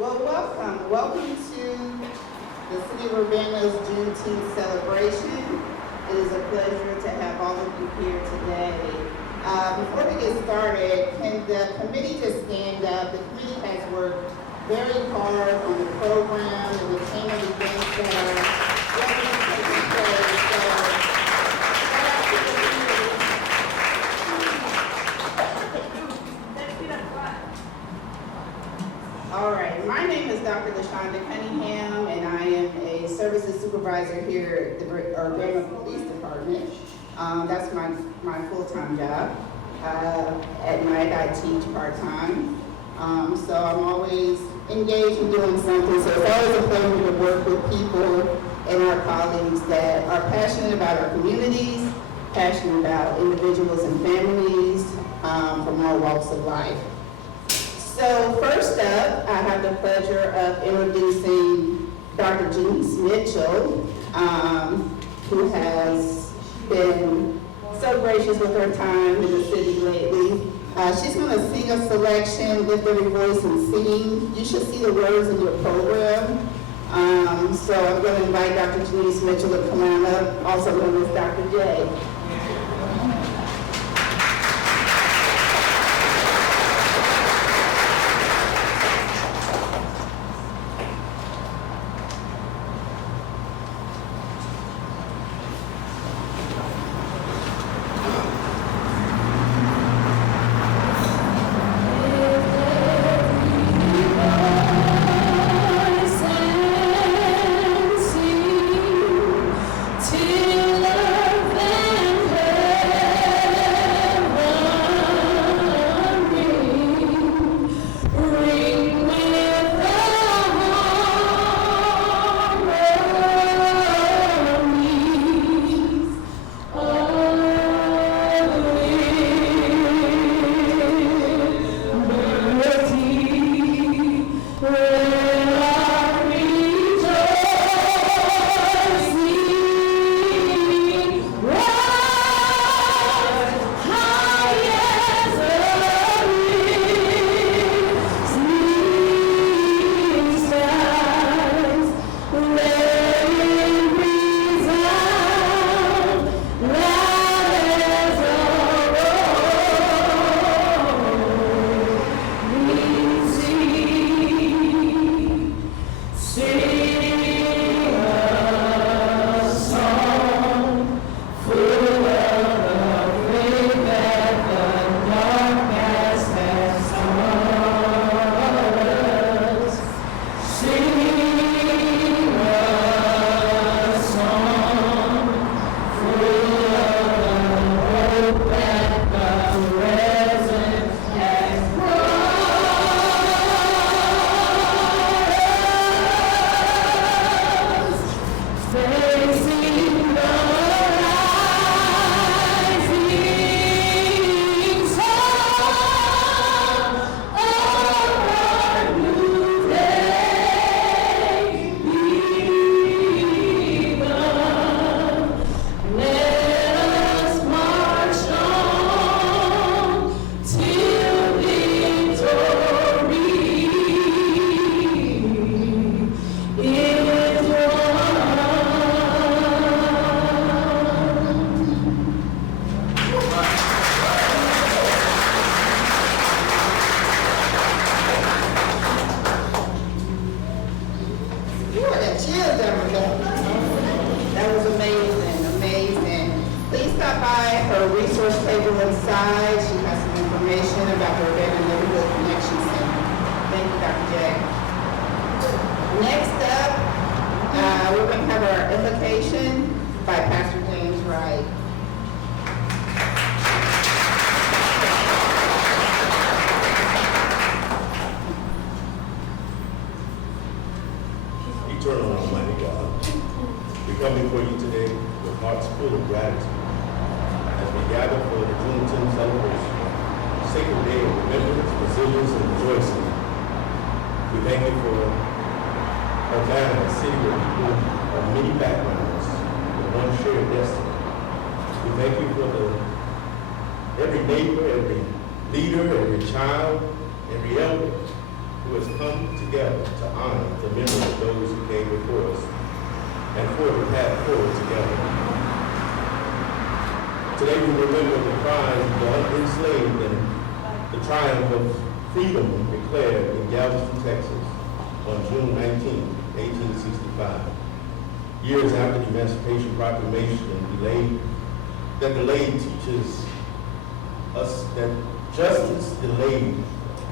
Well, welcome. Welcome to the City of Urbana's Juneteenth celebration. It is a pleasure to have all of you here today. Before we get started, can the committee just stand up? The committee has worked very hard on the program and the team of events that are going to take place. All right, my name is Dr. LaShonda Cunningham, and I am a services supervisor here at the Urbana Police Department. That's my full-time job. At night, I teach part-time. So I'm always engaged in doing something. So it's always a pleasure to work with people and our colleagues that are passionate about our communities, passionate about individuals and families from all walks of life. So first up, I have the pleasure of introducing Dr. Janice Mitchell, who has been so gracious with her time in the city lately. She's going to sing a selection, lift every voice and sing. You should see the words in your program. So I'm going to invite Dr. Janice Mitchell to come on up, also known as Dr. J. Eternal and Almighty God, we come before you today with hearts full of gratitude as we gather for the Juneteenth celebration, a sacred day of remembrance, resilience, and rejoicing. We thank you for Urbana, a city of people of many backgrounds with one shared destiny. We thank you for every neighbor, every leader, every child, every elder who has come together to honor the memory of those who came before us and forge a path forward together. Today we remember the cries of the enslaved and the triumph of freedom declared in Galveston, Texas on June 19, 1865. Years after the Emancipation Proclamation, that delayed teaches us that justice delayed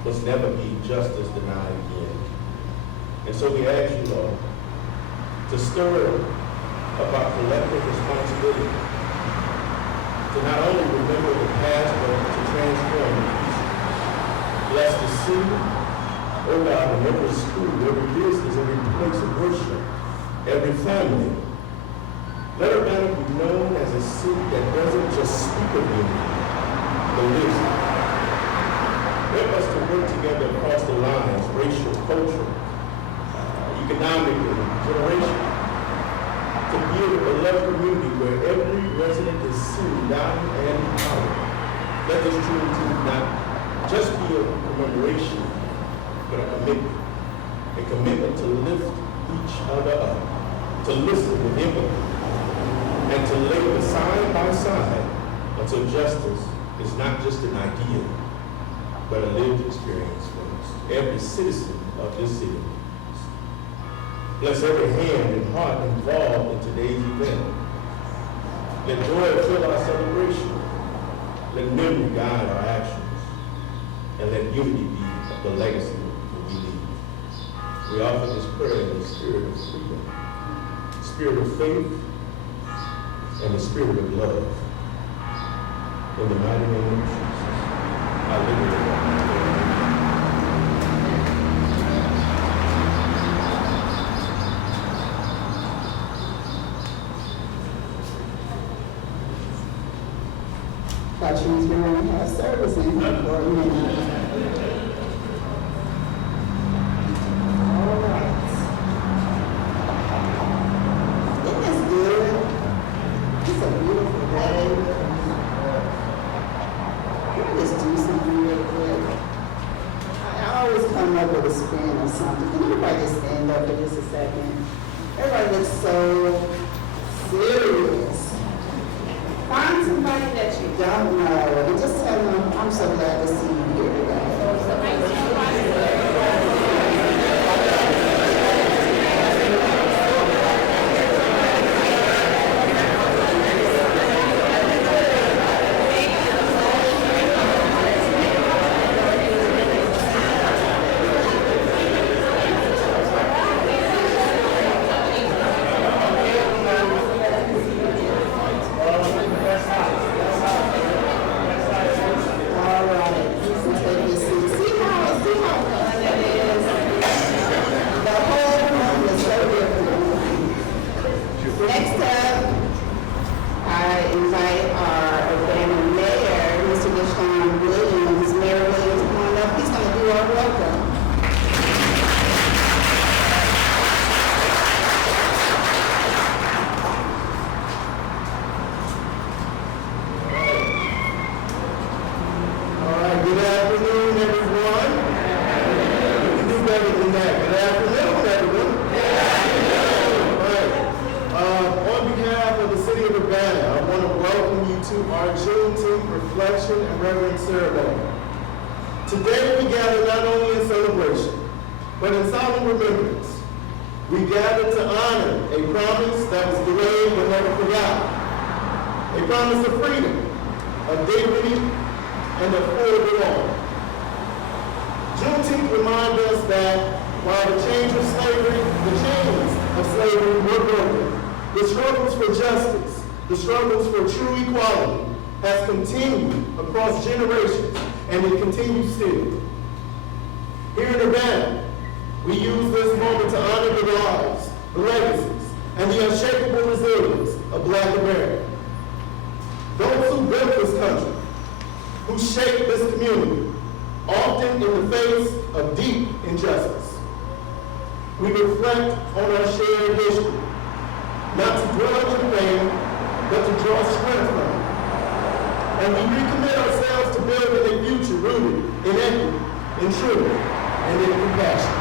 must never be justice denied again. And so we ask you, Lord, to stir up our collective responsibility to not only remember the past, but to transform the future. Bless the city, oh God, and every school, every business, every place of worship, every family. Let Urbana be known as a city that doesn't just speak of you, but lives it. Help us to work together across the lines, racial, cultural, economic, and generational, to build a beloved community where every resident is seen, valued, and empowered. Let this Juneteenth not just be a commemoration, but a commitment to lift each other up, to listen with empathy, and to labor side by side until justice is not just an idea, but a lived experience for every citizen of this city. Bless every hand and heart involved in today's event. Let joy fill our celebration. Let memory guide our actions. And let unity be the legacy that we leave. We offer this prayer in the spirit of freedom, spirit of faith, and the spirit of love. In the mighty name of Jesus, I live here. Thought you was going to have service in here for a minute. All right. Isn't this good? It's a beautiful day. Can I just do something real quick? I always come up with a spin or something. Can everybody just stand up for just a second? Everybody looks so serious. Find somebody that you don't know and just tell them, I'm so glad to see you here today. Next up, I invite our Urbana Mayor, Mr. LaShawn Williams. Mayor Williams, come on up. He's going to do our welcome. All right, good afternoon, everyone. We can do better than that. Good afternoon, everyone. On behalf of the city of Urbana, I want to welcome you to our Juneteenth reflection and reverence ceremony. Today we gather not only in celebration, but in solemn remembrance. We gather to honor a promise that was delayed but never forgotten. A promise of freedom, of dignity, and of full belonging. Juneteenth reminds us that while the chains of slavery were broken, the struggles for justice, the struggles for true equality has continued across generations, and it continues still. Here in Urbana, we use this moment to honor the lives, the legacies, and the unshakable resilience of Black America. Those who built this country, who shaped this community, often in the face of deep injustice. We reflect on our shared history, not to dwell in pain, but to draw strength from it. And we recommit ourselves to building a future rooted in equity, in truth, and in compassion.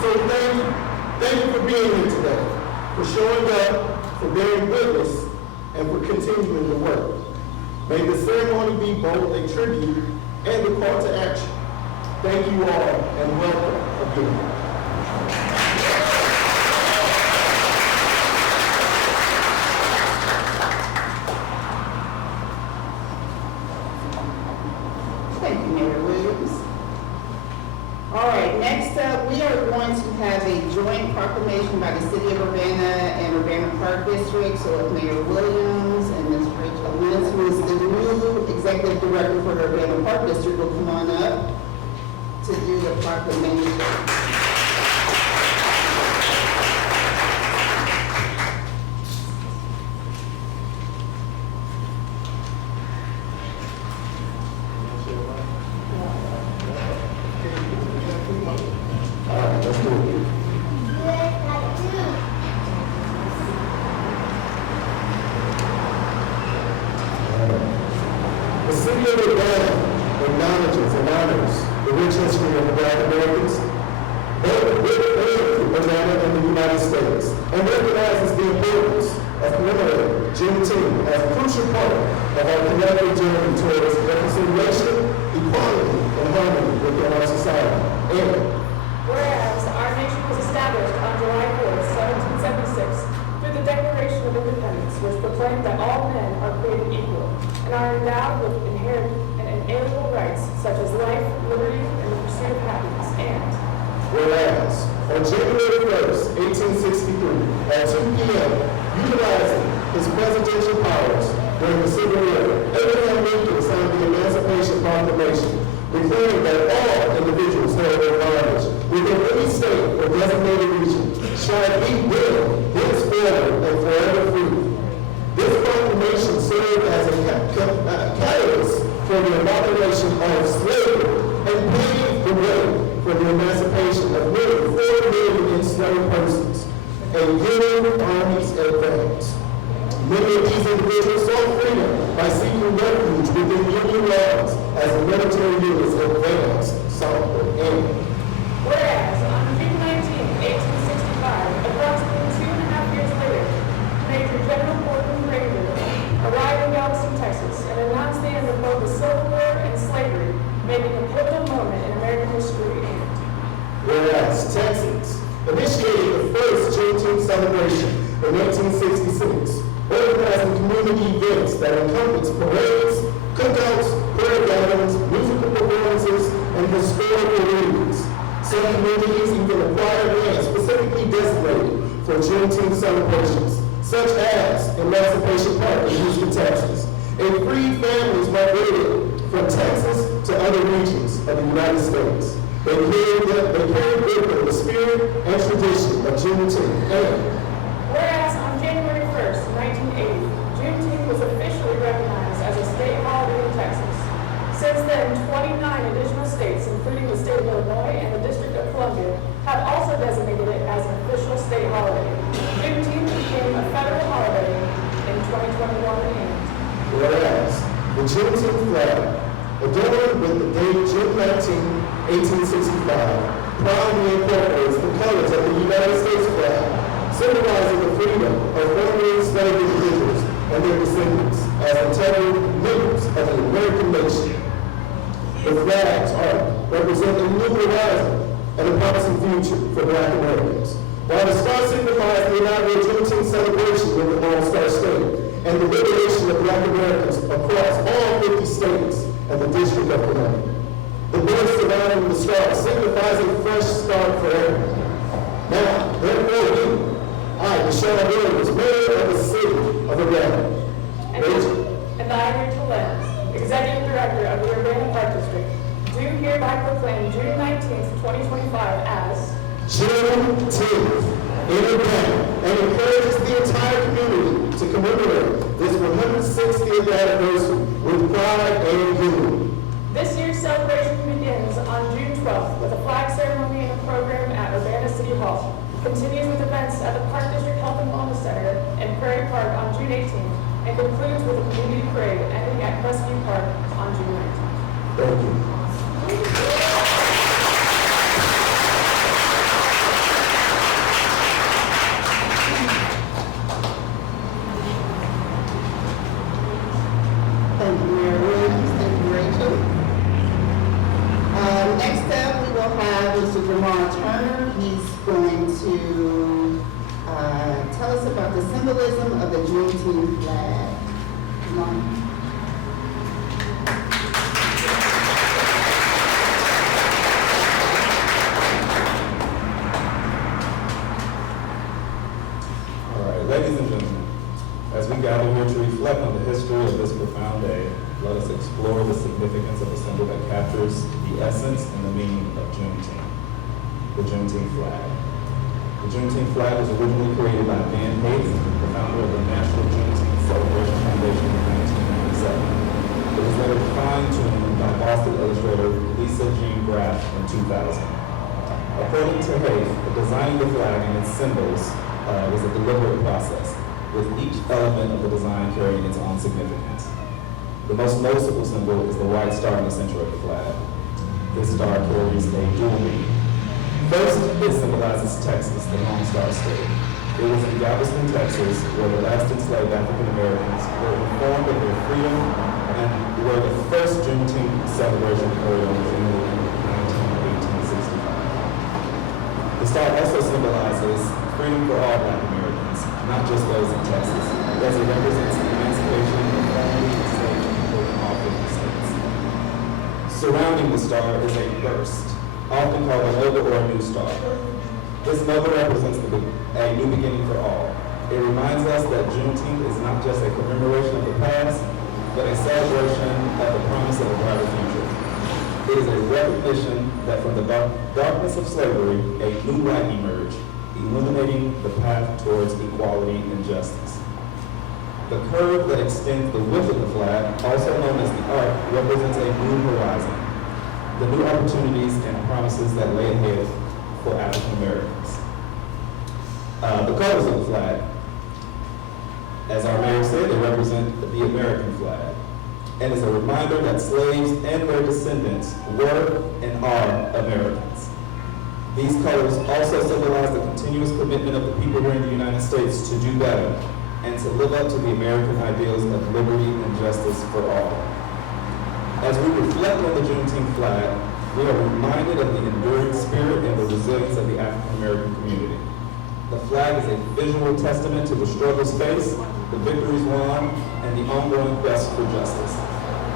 So thank you for being here today, for showing up, for bearing witness, and for continuing the work. May the ceremony be both a tribute and a call to action. Thank you all, and welcome again. Thank you, Mayor Williams. All right, next up, we are going to have a joint proclamation by the City of Urbana and Urbana Park District. So if Mayor Williams and Ms. Rachel Lentz, who is the new Executive Director for the Urbana Park District, will come on up to do the proclamation. Let's do it. The City of Urbana acknowledges and honors the rich history of the Black Americans, both within Urbana and the United States, and recognizes the importance of commemorating Juneteenth as a crucial part of our collective journey towards reconciliation, equality, and harmony within our society. And whereas our nation was established on July 4th, 1776, through the Declaration of Independence, which proclaimed that all men are created equal and are endowed with inherent and inalienable rights such as life, liberty, and the pursuit of happiness. And whereas on January 1st, 1863, at 2 p.m., utilizing his presidential powers during the Civil War, Abraham Lincoln signed the Emancipation Proclamation, declaring that all individuals held in bondage within any state or designated region shall be will, henceforward, and forever free. This proclamation served as a catalyst for the abomination of slavery and paved the way for the emancipation of nearly 4 million enslaved persons and union armies and families. Many of these individuals sought freedom by seeking refuge within Union lines as the military units advanced southward. And whereas on June 19, 1865, approximately 2.5 years later, Major General Gordon Granger arrived in Galveston, Texas, and announced the end of both the Civil War and slavery, making a pivotal moment in American history. And whereas Texas initiated the first Juneteenth celebration in 1866, organizing community events that encompass parades, cookouts, prayer gatherings, musical performances, and historical readings. Some communities even acquired land specifically designated for Juneteenth celebrations, such as Emancipation Park in Houston, Texas, and freed families migrated from Texas to other regions of the United States. They carried with them the spirit and tradition of Juneteenth. And whereas on January 1st, 1980, Juneteenth was officially recognized as a state holiday in Texas. Since then, 29 additional states, including the state of Illinois and the District of Columbia, have also designated it as an official state holiday. Juneteenth became a federal holiday in 2021. And whereas the Juneteenth flag, adorned with the date June 19, 1865, proudly incorporates the colors of the United States flag, symbolizing the freedom of formerly enslaved individuals and their descendants as integral members of the American nation. The flags represent a new horizon and a promising future for Black Americans, while the star signifies the inaugural Juneteenth celebration with the Lone Star State and the liberation of Black Americans across all 50 states and the District of Columbia. The bird surrounding the star signifies a fresh start for everyone. Now, therefore, I, Deshaun Williams, Mayor of the City of Urbana. And I, Rachel Lentz, Executive Director of the Urbana Park District, do hereby proclaim June 19th, 2025 as Juneteenth in Urbana, and encourages the entire community to commemorate this 160th anniversary with pride and unity. This year's celebration begins on June 12th with a flag ceremony and a program at Urbana City Hall, continues with events at the Park District Health and Wellness Center and Prairie Park on June 18th, and concludes with a community parade ending at Crestview Park on June 19th. Thank you. the symbolism of the Juneteenth flag. Come on. All right, ladies and gentlemen, as we gather here to reflect on the history of this profound day, let us explore the significance of a symbol that captures the essence and the meaning of Juneteenth, the Juneteenth flag. The Juneteenth flag was originally created by Ben Hayes, the founder of the National Juneteenth Celebration Foundation in 1997. It was later fine-tuned by Boston illustrator Lisa Jean Graff in 2000. According to Hayes, designing the flag and its symbols was a deliberate process, with each element of the design carrying its own significance. The most noticeable symbol is the white star in the center of the flag. This star carries a dual meaning. First, it symbolizes Texas, the Lone Star State. It was in Galveston, Texas, where the last enslaved African Americans were informed of their freedom and where the first Juneteenth celebration occurred on June 1865. The star also symbolizes freedom for all Black Americans, not just those in Texas, as it represents the emancipation of formerly enslaved people in all 50 states. Surrounding the star is a burst, often called a nova or a new star. This nova represents a new beginning for all. It reminds us that Juneteenth is not just a commemoration of the past, but a celebration of the promise of a brighter future. It is a recognition that from the darkness of slavery, a new light emerged, illuminating the path towards equality and justice. The curve that extends the width of the flag, also known as the arc, represents a new horizon, the new opportunities and promises that lay ahead for African Americans. The colors of the flag, as our mayor said, they represent the American flag, and is a reminder that slaves and their descendants were and are Americans. These colors also symbolize the continuous commitment of the people here in the United States to do better and to live up to the American ideals of liberty and justice for all. As we reflect on the Juneteenth flag, we are reminded of the enduring spirit and the resilience of the African American community. The flag is a visual testament to the struggles faced, the victories won, and the ongoing quest for justice.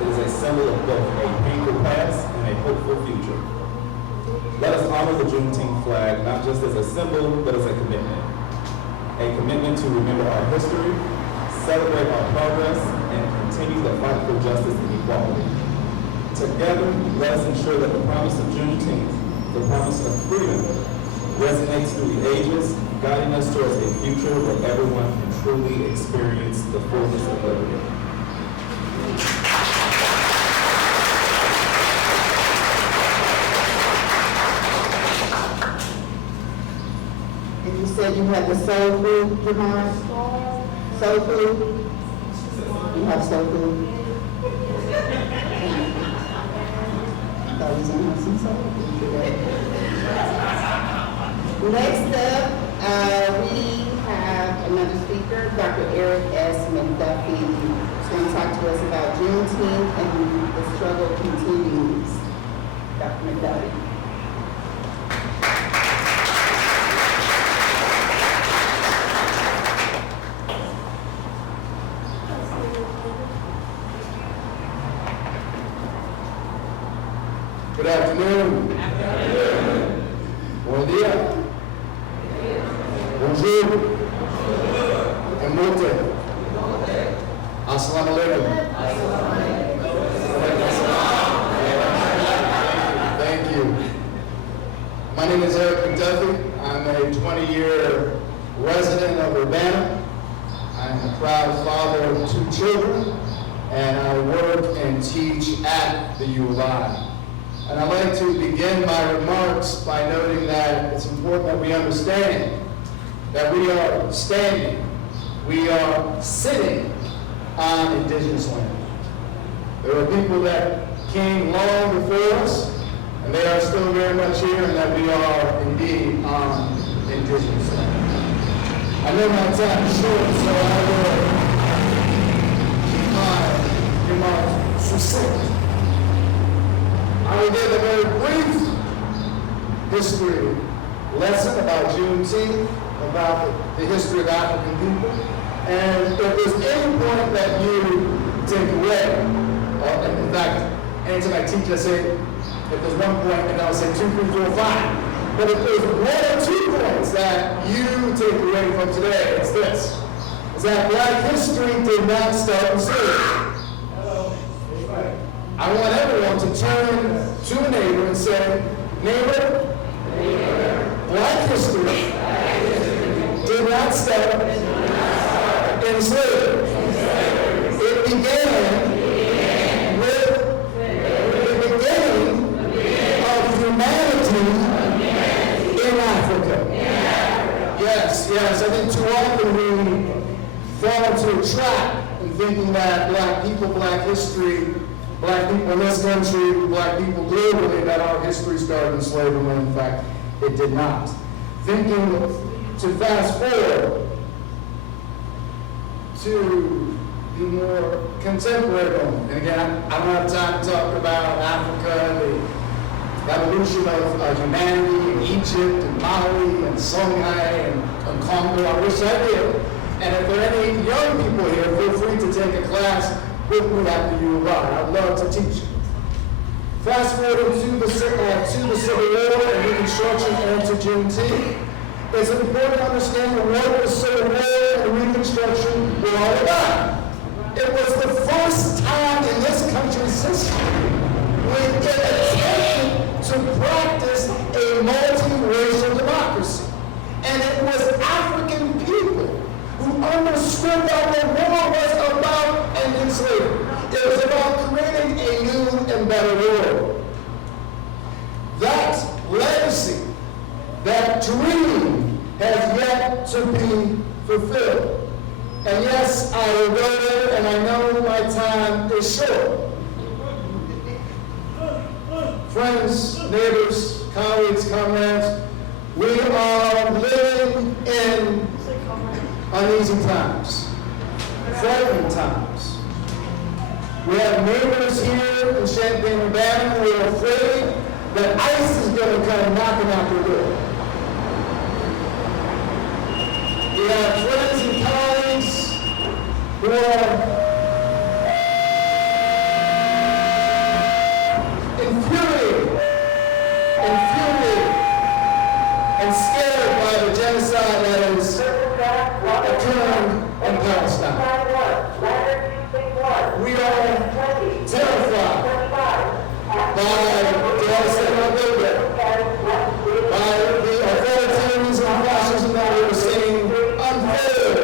It is a symbol of both a painful past and a hopeful future. Let us honor the Juneteenth flag not just as a symbol, but as a commitment. A commitment to remember our history, celebrate our progress, and continue the fight for justice and equality. Together, let us ensure that the promise of Juneteenth, the promise of freedom, resonates through the ages, guiding us towards a future where everyone can truly experience the fullness of liberty. And you said you had the soul food, Jamar? Soul food? You have soul food? I thought we was gonna have some soul food today. Next up, we have another speaker, Dr. Eric S. McDuffie. He's going to talk to us about Juneteenth and the struggle continues. Dr. McDuffie. Good afternoon. Bom dia. Bonjour. And mote. Assalamu alaikum. Thank you. My name is Eric McDuffie. I'm a 20-year resident of Urbana. I'm a proud father of 2 children, and I work and teach at the U of I. And I'd like to begin my remarks by noting that it's important that we understand that we are standing, we are sitting on indigenous land. There are people that came long before us, and they are still very much here, and that we are indeed on indigenous land. I know my time is short, so I will keep my remarks succinct. I will give a very brief history lesson about Juneteenth, about the history of African people. And if there's any point that you take away, or in fact, anytime I teach, I say, if there's one point, and I'll say 2, 3, 4, 5. But if there's 1 or 2 points that you take away from today, it's this. Is that Black history did not start in slavery. I want everyone to turn to a neighbor and say, neighbor, Black history did not start in slavery. It began with the beginning of humanity in Africa. Yes, I think too often we fall into a trap in thinking that Black people, Black history, Black people in this country, Black people globally, that our history started in slavery when in fact it did not. Thinking to fast forward to the more contemporary moment. And again, I don't have time to talk about Africa, the evolution of humanity in Egypt and Mali and Songhai and Congo. I wish I did. And if there are any young people here, feel free to take a class with me after you arrive. I'd love to teach you. Fast forward to the Civil War and Reconstruction and to Juneteenth. It's important to understand what the Civil War and Reconstruction were all about. It was the first time in this country's history when it attempted to practice a multiracial democracy. And it was African people who understood that the war was about ending slavery. It was about creating a new and better world. That legacy, that dream has yet to be fulfilled. And yes, I will go there, and I know my time is short. Friends, neighbors, colleagues, comrades, we are living in uneasy times, frightening times. We have neighbors here in Champaign-Urbana who are afraid that ICE is going to come knocking at their door. We have friends and colleagues who are infuriated and scared by the genocide that is occurring in Palestine. We are terrified by the devastating buildup, by the authoritarianism and fascism that we are seeing unfold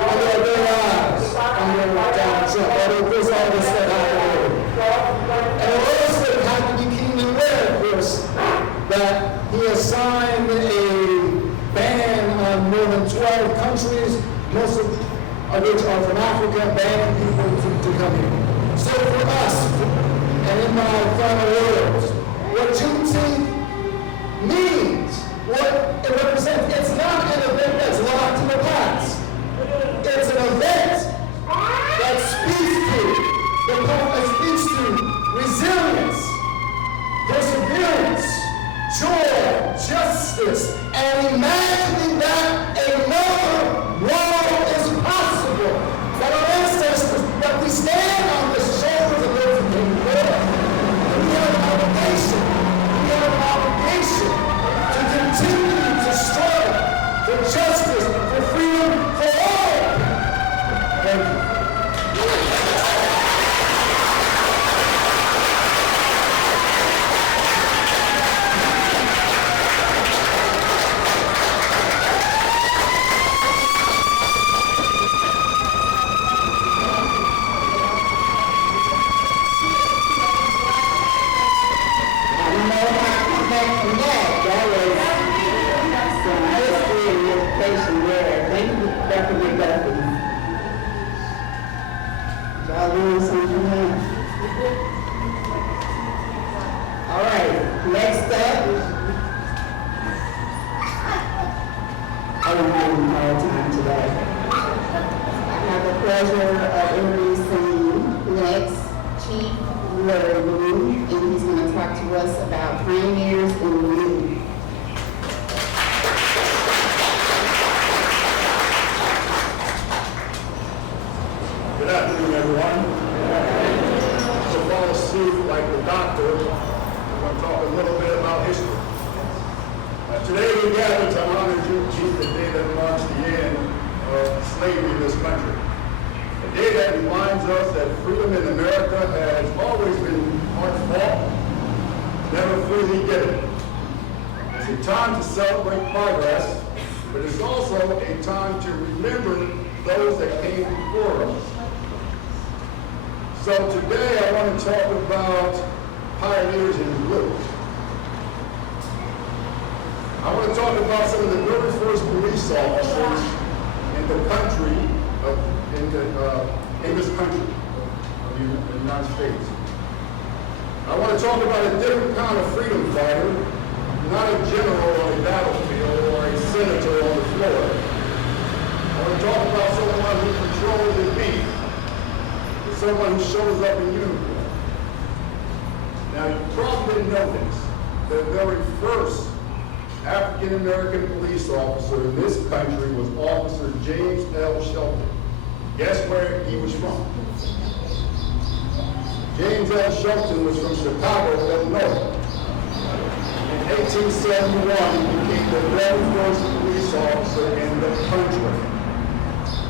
under our very eyes under Donald Trump. Although, of course, all this stuff happened. And we also have to be keenly aware, of course, that he has signed a ban on more than 12 countries, most of which are from Africa, banning people to come here. So for us, and in my final words, what Juneteenth means, what it represents, it's not an event that's locked in the past. It's an event that speaks to resilience, perseverance, joy, justice, and imagining that another world is possible. That our ancestors, that we stand on the shoulders of those who came before us. And we have an obligation to continue to struggle for justice, for freedom, for all. Thank you. Y'all doing something else? All right, next up. I don't have any more time today. I have the pleasure of introducing next Chief Larry, and he's going to talk to us about pioneers in the youth. is the day that marks the end of slavery in this country. A day that reminds us that freedom in America has always been hard fought, never freely given. It's a time to celebrate progress, but it's also a time to remember those that came before us. So today I want to talk about pioneers in blue. I want to talk about some of the very first police officers in the country, in this country, of the United States. I want to talk about a different kind of freedom fighter, not a general on a battlefield or a senator on the floor. I want to talk about someone who controls the beat, someone who shows up in uniform. Now, you probably didn't know this. The very first African-American police officer in this country was Officer James L. Shelton. Guess where he was from? James L. Shelton was from Chicago, Illinois. In 1871, he became the very first police officer in the country.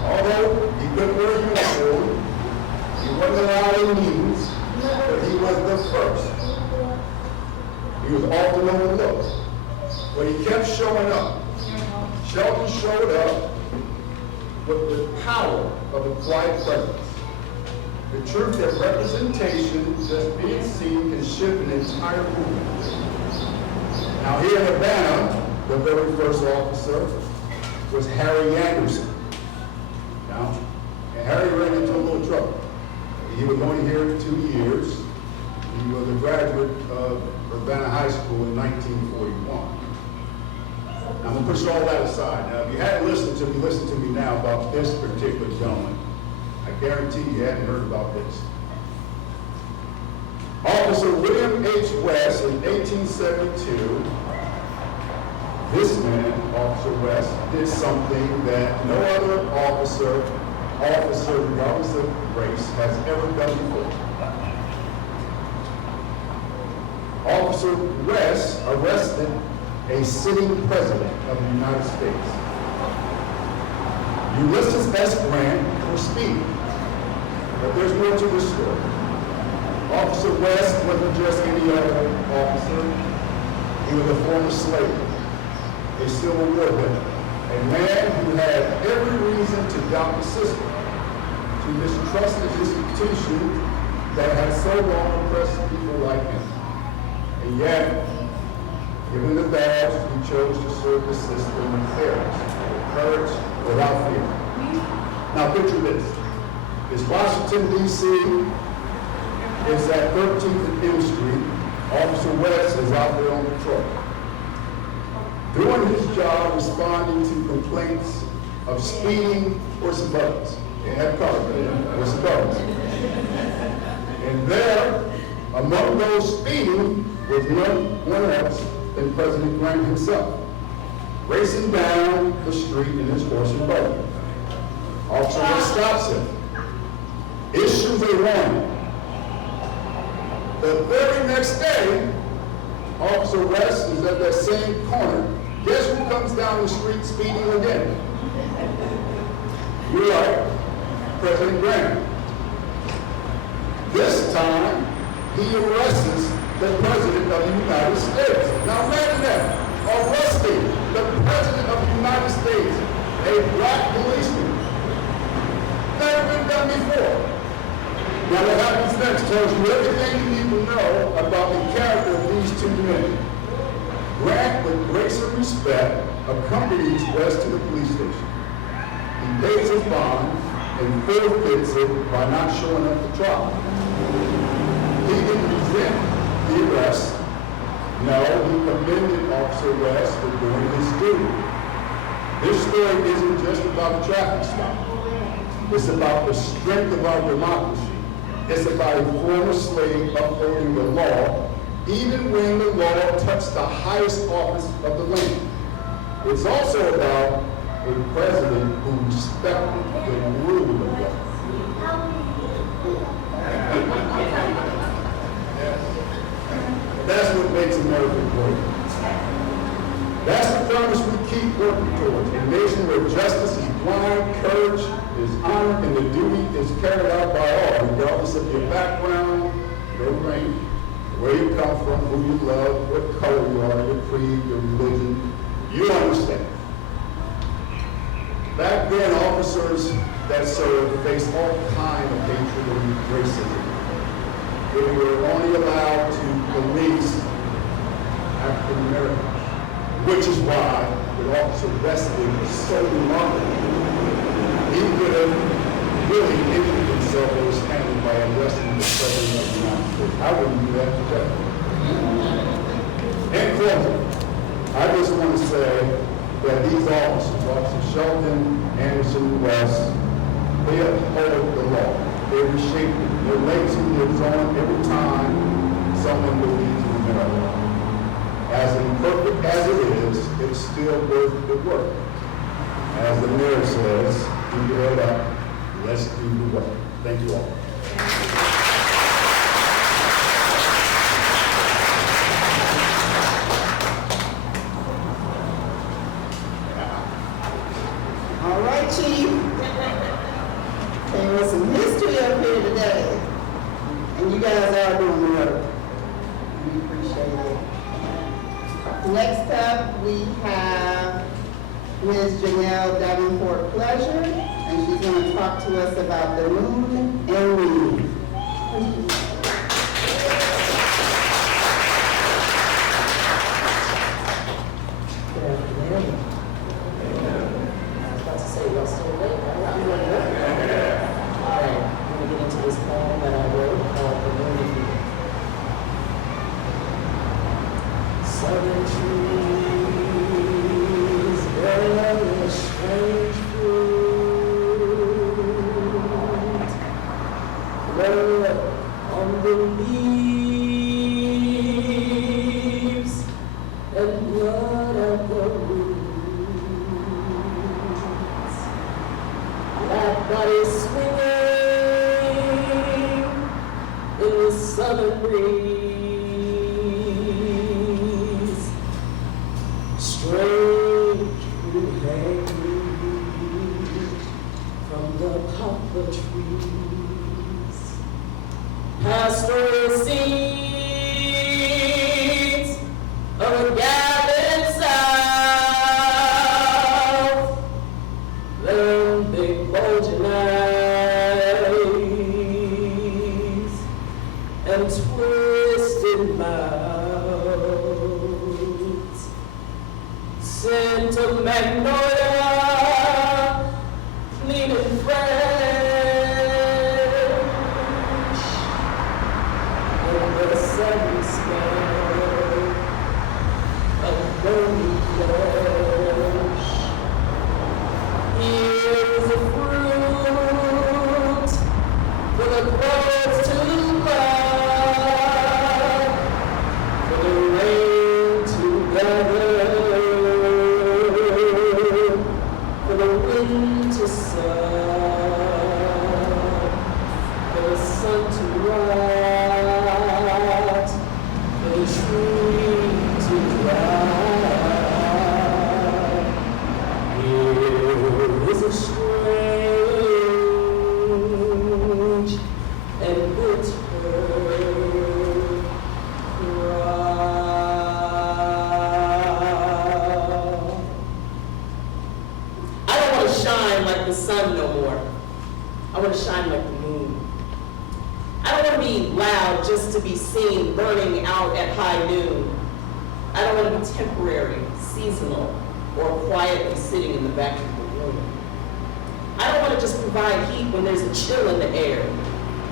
Although he couldn't wear a uniform, he wasn't allowed in meetings, but he was the first. He was often overlooked, but he kept showing up. Shelton showed up with the power of a quiet presence. The truth that representation, just being seen, can shift an entire movement. Now here in Urbana, the very first officer was Harry Anderson. Now, and Harry ran into a little trouble. He was only here 2 years. He was a graduate of Urbana High School in 1941. Now, I'm going to push all that aside. Now, if you hadn't listened to me, listen to me now about this particular gentleman. I guarantee you hadn't heard about this. Officer William H. West in 1872, this man, Officer West, did something that no other officer, regardless of race, has ever done before. Officer West arrested a sitting president of the United States, Ulysses S. Grant, for speeding. But there's more to this story. Officer West wasn't just any other officer. He was a former slave, a Civil War veteran, a man who had every reason to doubt the system, to mistrust the institution that had so long oppressed people like him. And yet, given the badge, he chose to serve the system with courage, without fear. Now picture this. It's Washington, D.C. It's at 13th and M Street. Officer West is out there on patrol, doing his job responding to complaints of speeding or some buttons. They had cars, or some buttons. And there, among those speeding, was none else than President Grant himself, racing down the street in his horse and buggy. Officer West stops him, issues a warning. The very next day, Officer West is at that same corner. Guess who comes down the street speeding again? You're right, President Grant. This time, he arrests the President of the United States. Now imagine that, arresting the President of the United States, a black policeman. Never been done before. Now what happens next tells you everything you need to know about the character of these two men. Grant, with grace and respect, accompanies West to the police station. He pays his bond and forfeits it by not showing up to trial. He didn't resent the arrest. No, he commended Officer West for doing his duty. This story isn't just about a traffic stop. It's about the strength of our democracy. It's about a former slave upholding the law, even when the law touched the highest office of the land. It's also about a president who respected the rule of law. That's what makes America great. That's the promise we keep working towards. nation where justice is blind, courage is honored, and the duty is carried out by all, regardless of your background, your rank, where you come from, who you love, what color you are, your creed, your religion. You understand. Back then, officers that served faced all kinds of hatred and racism. They were only allowed to police African Americans, which is why the officer Wesley was so remarkable. He could have really injured himself or his family by arresting the president of the United States. I wouldn't do that today. In closing, I just want to say that these officers, Officer Shelton, Anderson, West, they uphold the law. They reshape it. Their legacy lives on every time someone believes in America. As imperfect as it is, it's still worth the work. As the mayor says, keep your head up, let's do the work. Thank you all. All right, Chief. There was some history up here today, and you guys are doing the work. We appreciate it. Next up, we have Ms. Janelle Davenport Pleasure, and she's going to talk to us about the moon and moon. Good afternoon. I was about to say, y'all still late, right? You went good? All right, I'm going to get into this poem that I wrote called The Moon and Me. Southern trees bear a strange fruit, blood on the leaves and blood at the roots. Black bodies swinging in the southern breeze. Strange fruit hanging from the poplar trees. Pastoral scenes of a gathered south, them big bulging eyes and twisted mouths, scent of magnolia, clean and fresh, and the sunny sky of bony flesh. Here's a fruit for the crows to love, for the rain to gather, for the wind to sigh, for the sun to rot, for the tree to dry. Here is a strange and bitter cry. I don't want to shine like the sun no more. I want to shine like the moon. I don't want to be loud just to be seen burning out at high noon. I don't want to be temporary, seasonal, or quietly sitting in the back of the room. I don't want to just provide heat when there's a chill in the air,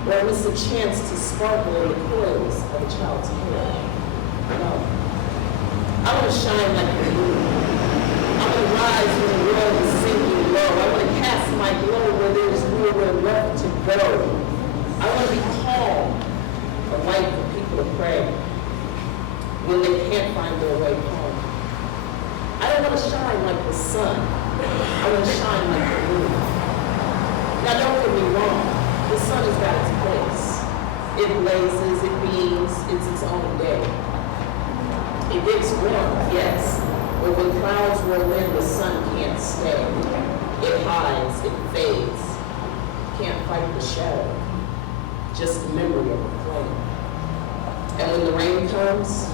or I miss a chance to sparkle in the coils of a child's hair. No. I want to shine like the moon. I want to rise when the world is sinking low. I want to cast my glow where there's nowhere left to go. I want to be calm, a light for people to pray when they can't find their way home. I don't want to shine like the sun. I want to shine like the moon. Now don't get me wrong, the sun has got its place. It blazes, it beams, it's its own day. It gets warm, yes, but when clouds roll in, the sun can't stay. stay. It hides, it fades. Can't fight the shadow, just the memory of the flame. And when the rain comes,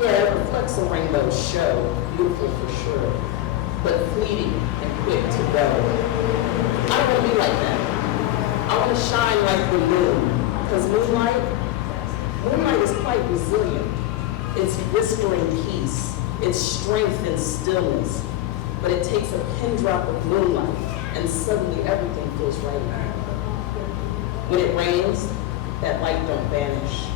yeah, it reflects a rainbow show, beautiful for sure, but fleeting and quick to go. I don't want to be like that. I want to shine like the moon, because moonlight is quite resilient. It's whispering peace, it's strength and stillness, but it takes a pin drop of moonlight, and suddenly everything feels right. When it rains, that light don't vanish.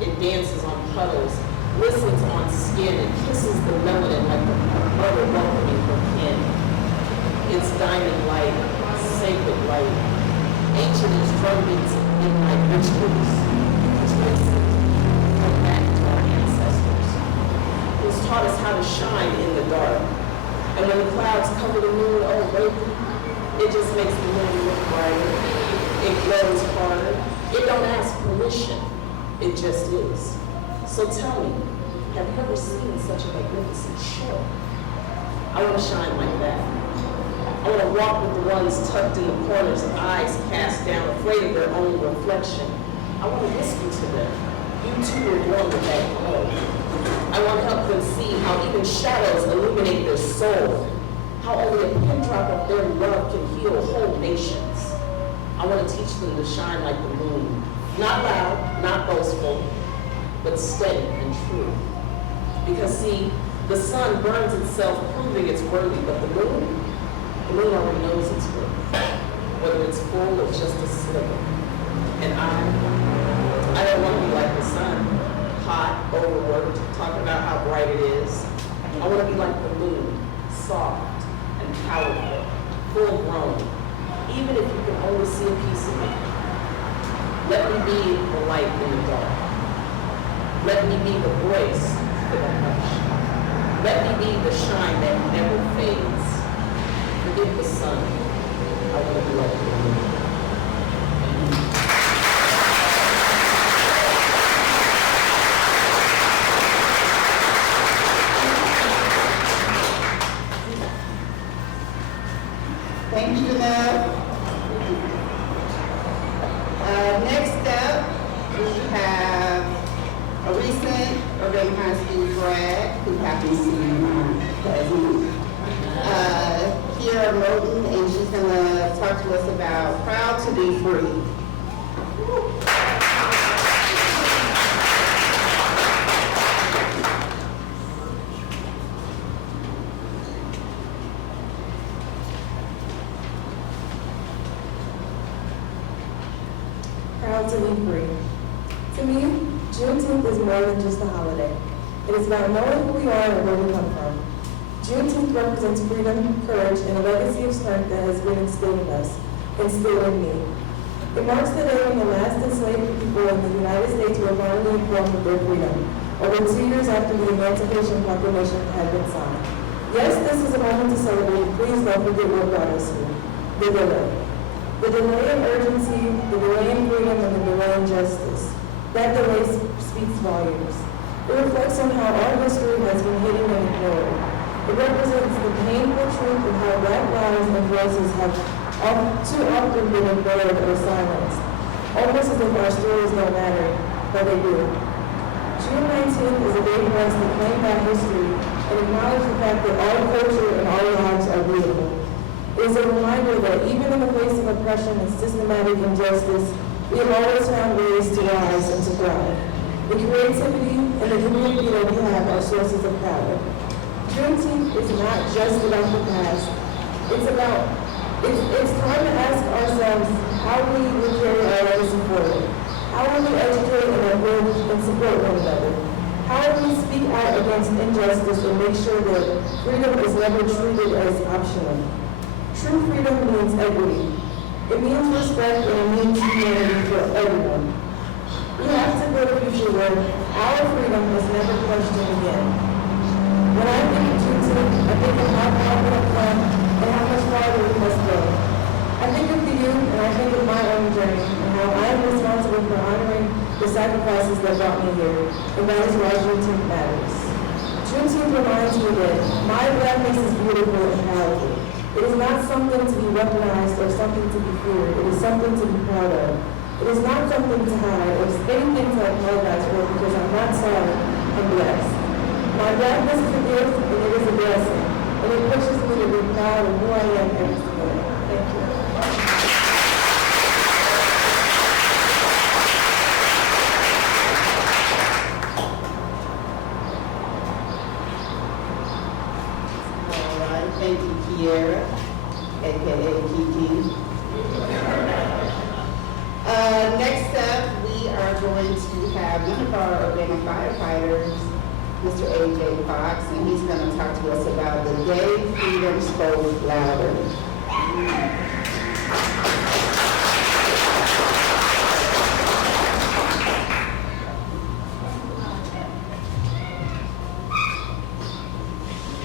It dances on puddles, glistens on skin, and kisses the melanin like a mother welcoming her kin. It's diamond light, sacred light, ancient as drumbeats of midnight rituals. It's racing, come back to our ancestors, who's taught us how to shine in the dark. And when the clouds cover the moon, oh baby, it just makes the moon look brighter. It glows harder. It don't ask permission. It just is. So tell me, have you ever seen such a magnificent show? I want to shine like that. I want to walk with the ones tucked in the corners, eyes cast down, afraid of their own reflection. I want to whisper to them, you too were born with that glow. I want to help them see how even shadows illuminate their soul, how only a pin drop of their love can heal whole nations. I want to teach them to shine like the moon, not loud, not boastful, but steady and true. Because see, the sun burns itself proving it's worthy, but the moon already knows its worth, whether it's full or just a sliver. And I don't want to be like the sun, hot, overworked, talking about how bright it is. I want to be like the moon, soft and powerful, full grown, even if you can only see a piece of me. Let me be the light in the dark. Let me be the voice for the hush. Let me be the shine that never fades. Forget the sun. I want to be like the moon. Thank you, Janelle. Next up, we have a recent Urbana High School grad who happens to be my cousin, Kiara Moten, and she's gonna talk to us about Proud to Be Free. Proud to be free. To me, Juneteenth is more than just a holiday. It is about knowing who we are and where we come from. Juneteenth represents freedom, courage, and a legacy of strength that has been instilled in us, instilled in me. It marks the day when the last enslaved people in the United States were finally informed of their freedom, over 2 years after the Emancipation Proclamation had been signed. Yes, this is a moment to celebrate. Please don't forget what brought us here. The delay. The delay in urgency, the delay in freedom, and the delay in justice. That delay speaks volumes. It reflects on how our history has been hidden and ignored. It represents the painful truth of how Black lives and voices have too often been ignored or silenced, almost as if our stories don't matter, but they do. June 19th is a day for us to claim that history and acknowledge the fact that our culture and our lives are beautiful. It is a reminder that even in the face of oppression and systematic injustice, we have always found ways to rise and to thrive. The creativity and the community that we have are sources of power. Juneteenth is not just about the past. It's time to ask ourselves how we will carry our legacy forward. How will we educate and uplift and support one another? How will we speak out against injustice and make sure that freedom is never treated as optional? True freedom means equity. It means respect and it means humanity for everyone. We have to build a future where our freedom is never questioned again. When I think of Juneteenth, I think of how far we have come and how much farther we must go. I think of the youth and I think of my own journey and how I am responsible for honoring the sacrifices that brought me here, and that is why Juneteenth matters. Juneteenth reminds me that my blackness is beautiful and powerful. It is not something to be weaponized or something to be feared. It is something to be proud of. It is not something to hide or anything to apologize for because I'm not sorry, I'm blessed. My blackness is a gift and it is a blessing. And it pushes me to be proud of who I am every single day. Thank you. All right, thank you, Kiera, aka Kiki. Next up, we are going to have one of our Urbana firefighters, Mr. AJ Fox, and he's going to talk to us about the day freedom spoke louder.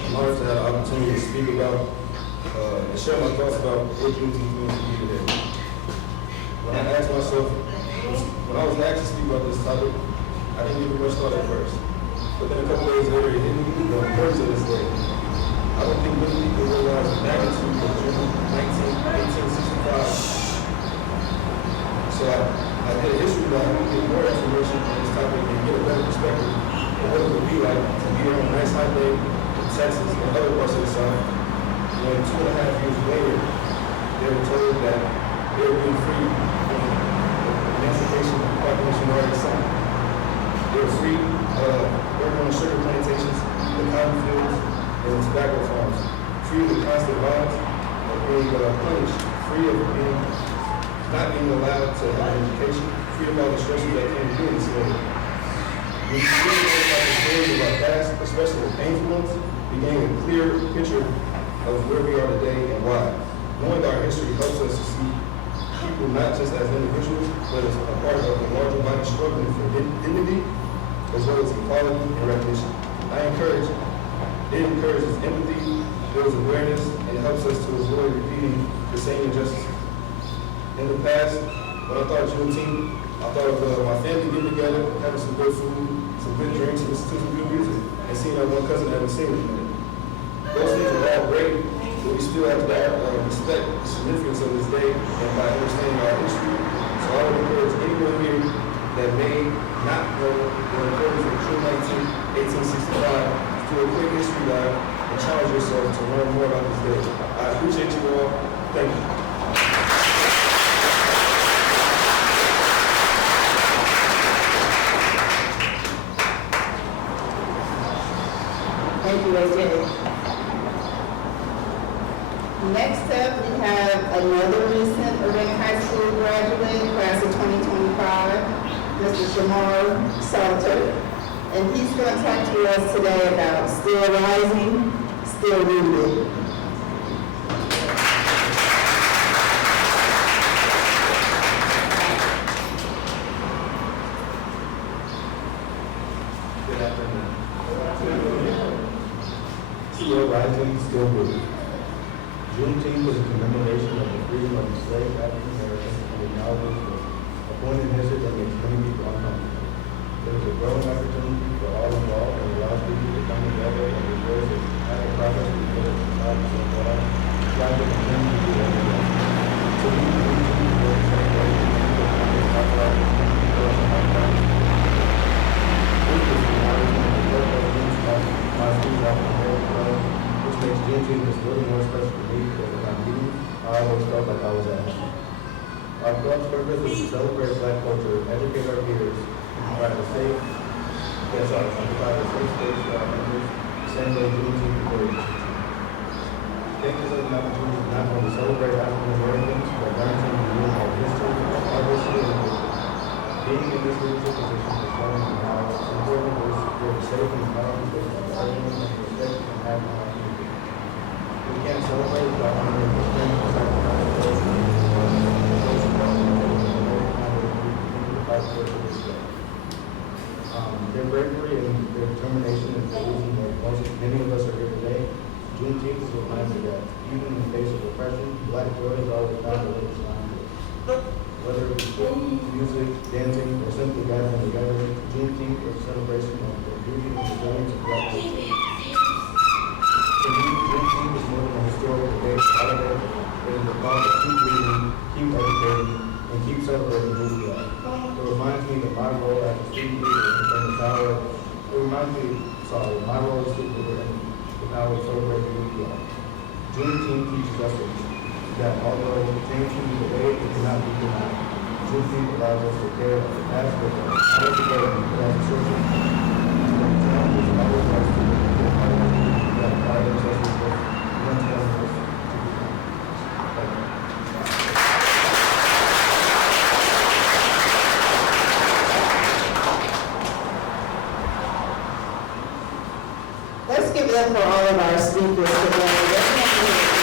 I'm honored to have the opportunity to speak about and share my thoughts about what Juneteenth means to me today. When I asked myself, when I was asked to speak about this topic, I didn't give it much thought at first. But then a couple days later, it hit me the importance of this day. I don't think many people realize the magnitude of June 1865. So I did a history lesson to get more information on this topic and get a better perspective of what it would be like to be on a nice hot day in Texas and other parts of the South, when 2.5 years later, they were told that they were being free from the emancipation of the Proclamation already signed. They were free, working on the sugar plantations, the cotton fields, and the tobacco farms, free of the constant violence of being punished, free of being not being allowed to have an education, free of all the stresses that came with being enslaved. When you really look at the stories of our past, especially the painful ones, we gain a clear picture of where we are today and why. Knowing our history helps us to see people not just as individuals, but as a part of a larger body struggling for dignity, as well as equality and recognition. It encourages empathy, builds awareness, and it helps us to avoid repeating the same injustices. In the past, when I thought of Juneteenth, I thought of my family getting together, having some good food, some good drinks, and listening to some good music, and seeing that one cousin I haven't seen in a minute. Those things are all great, but we still have to respect the significance of this day and by understanding our history. So I would encourage anyone here that may not know the importance of June 19, 1865 to do a quick history dive and challenge yourself to learn more about this day. I appreciate you all. Thank you. Thank you, AJ. Next up, we have another recent Urbana High School graduate, class of 2025, Mr. Shamar Salter. And he's going to talk to us today about still rising, still rooted. Good afternoon. Still rising, still moving. Juneteenth is a commemoration of the freedom of enslaved African Americans and acknowledges a point in history that makes many people uncomfortable. There is a growing opportunity for all involved and allows people to come together and rejoice at the progress we made as a society so far, strive to continue to do everything. So we Juneteenth will celebrate the people of which makes Juneteenth just really more special to me because when I'm meeting, I always felt like I was at home. Our club's purpose is to celebrate Black culture, educate our peers, and provide a safe space for our members, same way Juneteenth encourages it. Thank you for an opportunity to not only celebrate African Americans, but learn from the our history, our history, and culture. Being in this leadership position is showing me how it's important to support a safe and empowering space for everyone and respect and have an opportunity. We can't celebrate without honoring the strength and sacrifice of those who fight for this day. Their bravery and their determination is the reason that many of us are here today. Juneteenth is a reminder that even in the face of oppression, Black joy is always found a way to shine. Whether it be food, music, dancing, or simply gathering together, Juneteenth is a celebration of duty and ability to collect this week. To me, Juneteenth is more than a historical day holiday. It is the cause to keep reading, keep educating, and keep celebrating who we are. It reminds me that my role as a student leader in the power, my role as a student leader in the power of celebrating who we are. Juneteenth teaches us that although change can be delayed, it cannot be denied. Juneteenth allows us to care of the past with us, not as a burden, but as a source of peace. The challenges of our lives to the hardships that our ancestors were once telling us to be. Thank you. Let's give it up for all of our speakers today.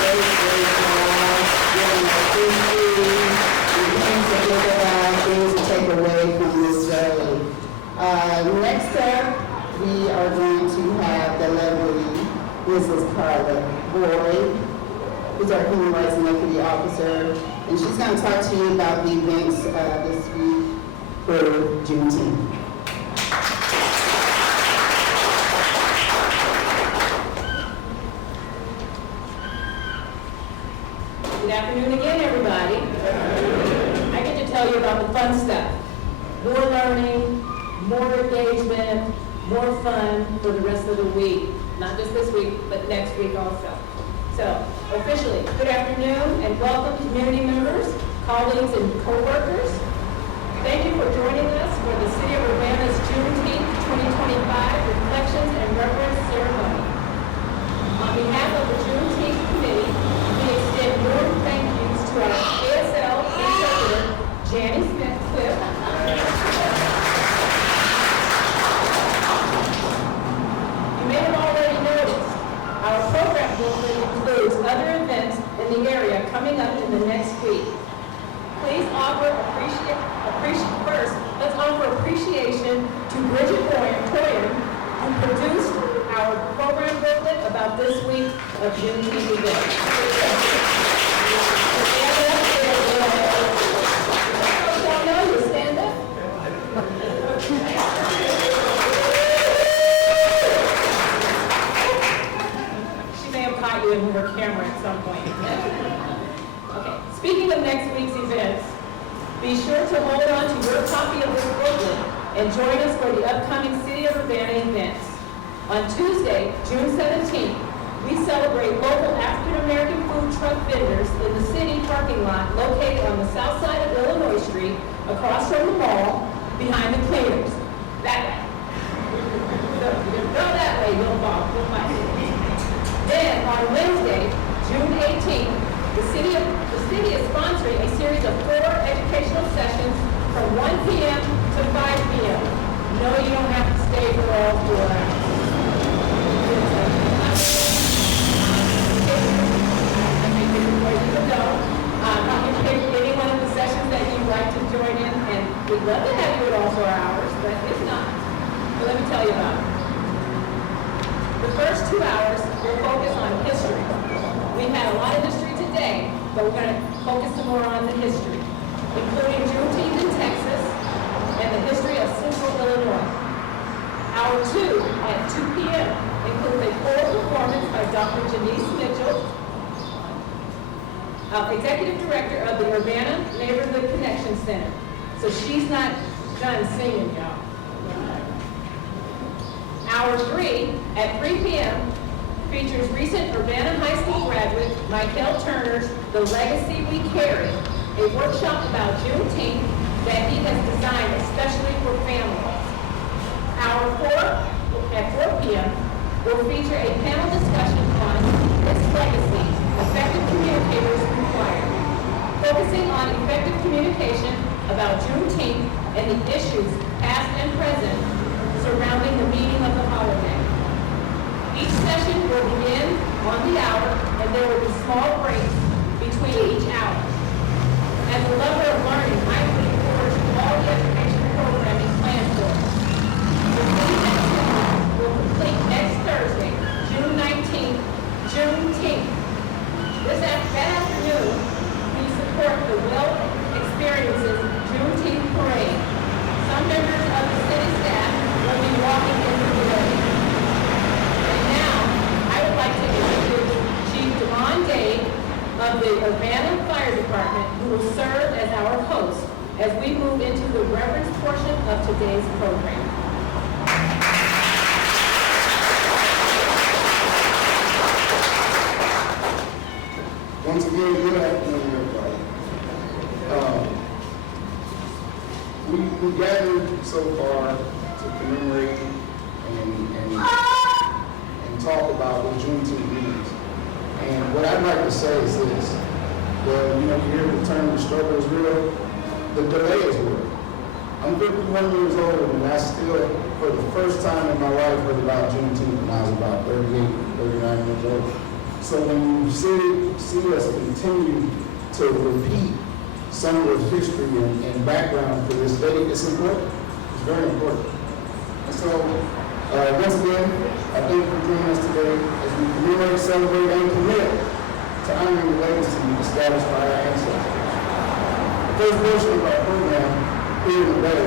They're doing a great job giving us history, and things to think about, things to take away from this rally. Next up, we are going to have the lovely Mrs. Carla Boyd, who's our Human Rights and Equity Officer, and she's going to talk to you about the events this week for Juneteenth. Good afternoon again, everybody. I get to tell you about the fun stuff. More learning, more engagement, more fun for the rest of the week. Not just this week, but next week also. So, officially, good afternoon and welcome community members, colleagues, and co-workers. Thank you for joining us for the City of Urbana's Juneteenth 2025 Reflections and Reverence Ceremony. On behalf of the Juneteenth Committee, we extend warm thank yous to our ASL interpreter, Janice Smith. You may have already noticed, our program booklet includes other events in the area coming up in the next week. Please first, let's offer appreciation to Bridget Boyer, who produced our program booklet about this week of Juneteenth events. Don't know you, stand up. She may have caught you in her camera at some point. Okay, speaking of next week's events, be sure to hold on to your copy of this booklet and join us for the upcoming City of Urbana events. On Tuesday, June 17th, we celebrate local African-American food truck vendors in the city parking lot located on the south side of Illinois Street, across from the mall, behind the cleaners. That way. So if you go that way, you'll fall. You'll find it. Then, on Wednesday, June 18th, the city is sponsoring a series of 4 educational sessions from 1 p.m. to 5 p.m. No, you don't have to stay for all 4 hours. Any one of the sessions that you'd like to join in, and we'd love to have you at all 4 hours, but if not, well, let me tell you about it. The first 2 hours will focus on history. We've had a lot of history today, but we're going to focus some more on the history, including Juneteenth in Texas and the history of Central Illinois. Hour 2 at 2 p.m. includes a choral performance by Dr. Janice Mitchell, Executive Director of the Urbana Neighborhood Connection Center. So she's not done singing, y'all. Hour 3 at 3 p.m. features recent Urbana High School graduate Michael Turner's The Legacy We Carry, a workshop about Juneteenth that he has designed especially for families. Hour 4 at 4 p.m. will feature a panel discussion on this legacy, effective communicators required, focusing on effective communication about Juneteenth and the issues, past and present, surrounding the meaning of the holiday. Each session will begin on the hour, and there will be small breaks between each hour. As a lover of learning, I would encourage all the education programming planned for us. The city next will complete next Thursday, June 19th, Juneteenth. That afternoon, we support the Well Experiences Juneteenth Parade. Some members of the city staff will be walking into the will serve as our host as we move into the Reverence portion of today's program. Once again, good afternoon, everybody. We gathered so far to commemorate and talk about what Juneteenth means. And what I'd like to say is this: you hear the term "the struggle is real," the delay is real. I'm 51 years old, and I still, for the first time in my life, heard about Juneteenth when I was about 38, 39 years old. So when you see us continue to repeat some of the history and background for this day, it's important. It's very important. And so, once again, I thank you for joining us today as we commemorate, celebrate, and commit to honoring the legacy established by our ancestors. The first portion of our program here today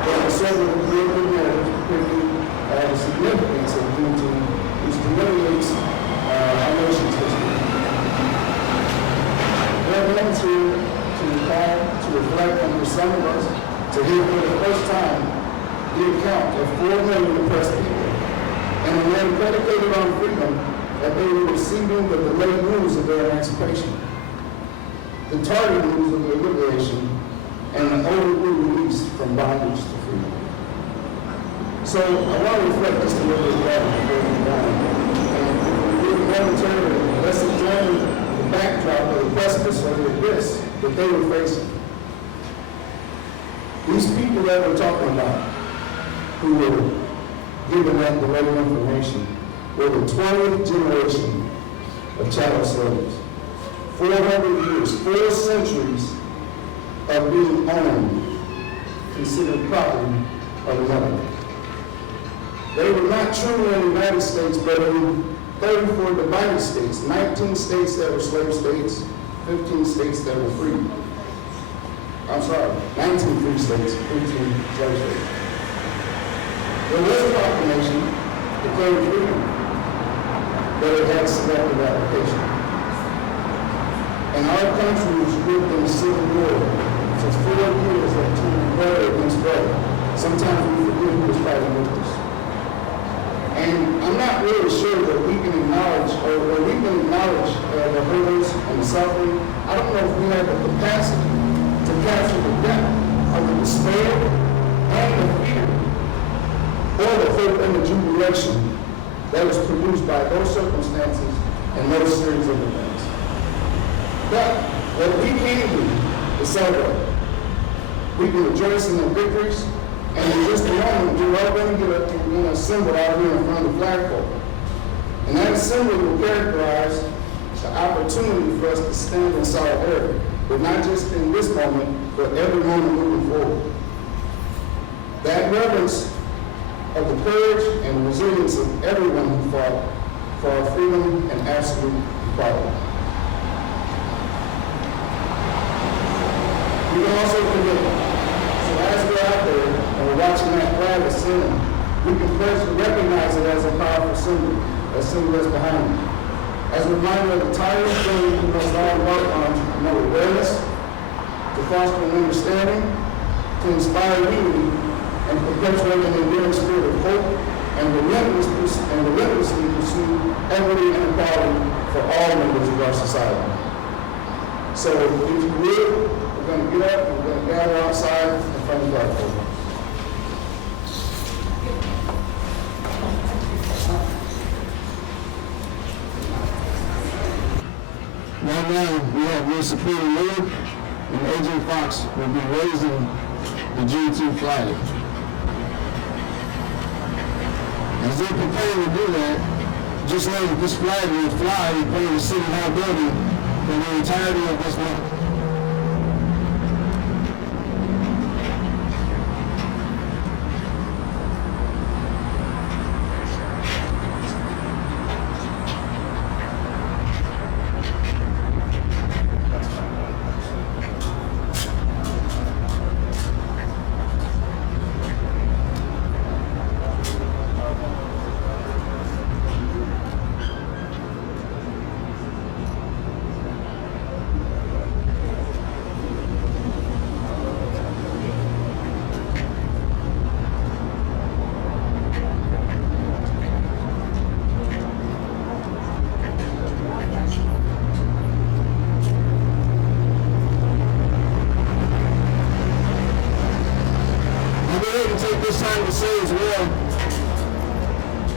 will several critical narratives depicting the significance of Juneteenth, which delineates our nation's history. Reverence here to recall, to reflect, and for some of us to hear for the first time the account of 4 million oppressed people and a land predicated on freedom that they were receiving the delayed news of their emancipation, the tardy news of their liberation, and an overdue release from bondage to freedom. So I want to reflect just a little bit back before we go on. Momentarily, let's examine the backdrop of the precipice or the abyss that they were facing. These people that we're talking about, who were given that delayed information, were the 20th generation of chattel slaves. 400 years, 4 centuries of being owned, considered property of another. They were not truly in the United States, but in 34 divided states, 19 states that were slave states, 15 states that were free. 19 free states, 15 slave states. There was a proclamation declaring freedom, but it had selective application. And our country was gripped in a civil war for 4 years of turning brother against brother. Sometimes we forget who was fighting with us. And I'm not really sure that we can acknowledge, or we can acknowledge the hurdles and the suffering. I don't know if we have the capacity to capture the depth of the despair and the fear, or the hope and the jubilation that was produced by those circumstances and those series of events. But what we can do is celebrate. We can rejoice in the victories. And in just a moment, we're all going to get a symbol out here in front of the flagpole. And that assembly will characterize the opportunity for us to stand in solidarity, but not just in this moment, but every moment moving forward. That reverence of the courage and resilience of everyone who fought for our freedom and absolute equality. We can also forget. So as we're out there, and we're watching that flag ascend, we can recognize it as a powerful symbol, a symbol that's behind it. As a reminder of the tireless journey we must all embark on to promote awareness, to foster an understanding, to inspire unity, and perpetuate an enduring spirit of hope, and relentlessly pursue equity and equality for all members of our society. So if you would, we're going to get up and we're going to gather outside in front of the platform. Right now, we have your Superior Leader and AJ Fox will be raising the Juneteenth flag. As they're preparing to do that, just know that this flag will fly in front of the City Hall building for the entirety of this month. this time to say as well,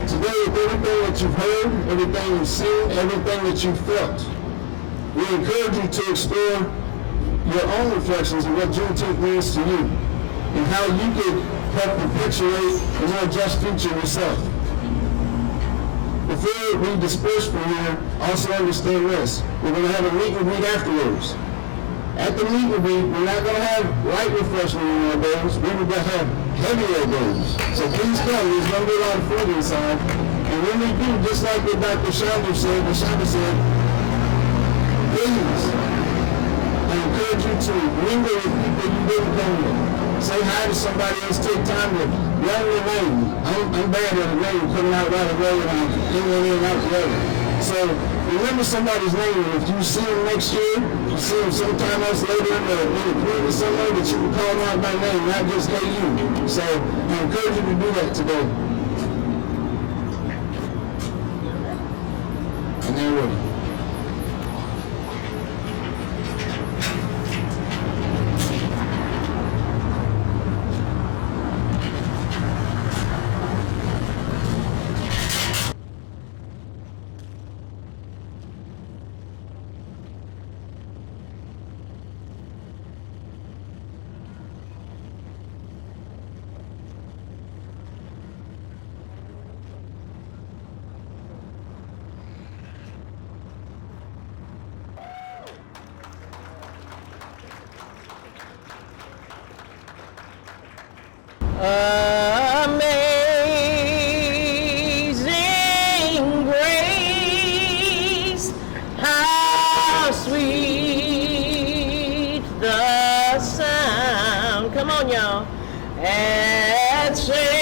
today with everything that you've heard, everything you've seen, everything that you've felt, we encourage you to explore your own reflections of what Juneteenth means to you and how you could help perpetuate a more just future yourself. Before we disperse from here, also understand this. We're going to have a meet and greet afterwards. At the meet and greet, we're not going to have light refreshment in our days. We're going to have heavier days. So please come. There's going to be a lot of food inside. And when we do, just like what Dr. Chandler said, please, I encourage you to mingle with people you didn't know with. Say hi to somebody else, take time to learn their name. I'm bad at a name, coming out right away and I'm in one ear and out the other. So remember somebody's name, and if you see them next year, you see them sometime else later in the community somewhere, that you can call them out by name, not just hey you. So I encourage you to do that today. And they're ready. Amazing grace, how sweet the sound. Come on, y'all. And say